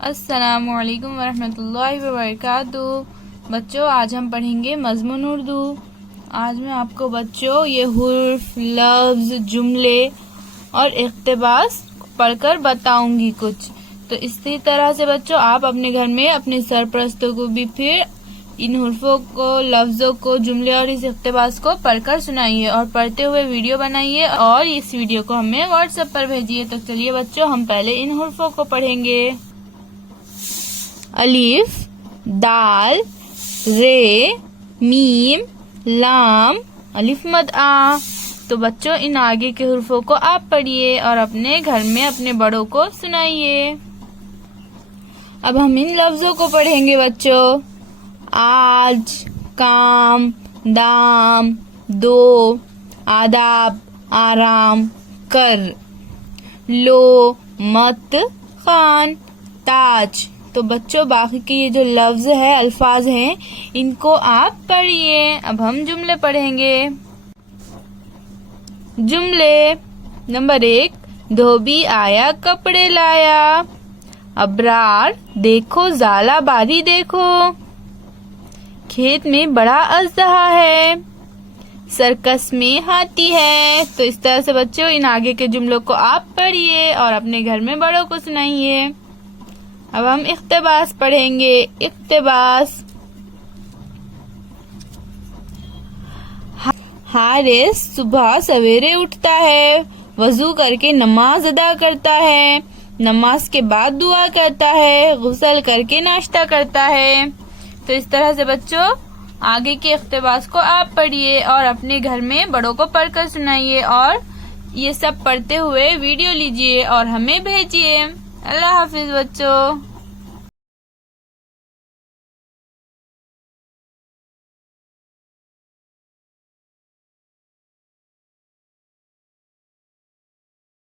السلام علیکم ورحمۃ اللہ وبرکاتہ۔ بچوں آج ہم پڑھیں گے مضمون اردو۔ آج میں آپ کو بچوں یہ حرف، لفظ، جملے اور اقتباس پڑھ کر بتاؤں گی کچھ۔ تو اسی طرح سے بچوں آپ اپنے گھر میں اپنے سرپرستوں کو بھی پھر ان حرفوں کو، لفظوں کو، جملے اور اس اقتباس کو پڑھ کر سنائیے اور پڑھتے ہوئے ویڈیو بنائیے اور اس ویڈیو کو ہمیں واٹس ایپ پر بھیجیے۔ تو چلیے بچوں ہم پہلے ان حرفوں کو پڑھیں گے۔ الف، دال، رے، میم، لام، الف مد آ۔ تو بچوں ان آگے کے حرفوں کو آپ پڑھیے اور اپنے گھر میں اپنے بڑوں کو سنائیے۔ اب ہم ان لفظوں کو پڑھیں گے بچوں۔ آج، کام، دام، دو، آداب، آرام، کر، لو، مت، خان، تاج۔ تو بچوں باقی کے یہ جو لفظ ہے، الفاظ ہیں، ان کو آپ پڑھیے۔ اب ہم جملے پڑھیں گے۔ جملے نمبر 1، دھوبی آیا کپڑے لایا۔ ابرار دیکھو زالہ باری دیکھو۔ کھیت میں بڑا اژدہا ہے۔ سرکس میں ہاتھی ہے۔ تو اس طرح سے بچوں ان آگے کے جملوں کو آپ پڑھیے اور اپنے گھر میں بڑوں کو سنائیے۔ اب ہم اقتباس پڑھیں گے۔ اقتباس، حارث صبح سویرے اٹھتا ہے، وضو کر کے نماز ادا کرتا ہے، نماز کے بعد دعا کرتا ہے، غسل کر کے ناشتہ کرتا ہے۔ تو اس طرح سے بچوں آگے کے اقتباس کو آپ پڑھیے اور اپنے گھر میں بڑوں کو پڑھ کر سنائیے اور یہ سب پڑھتے ہوئے ویڈیو لیجیے اور ہمیں بھیجیے۔ اللہ حافظ بچوں۔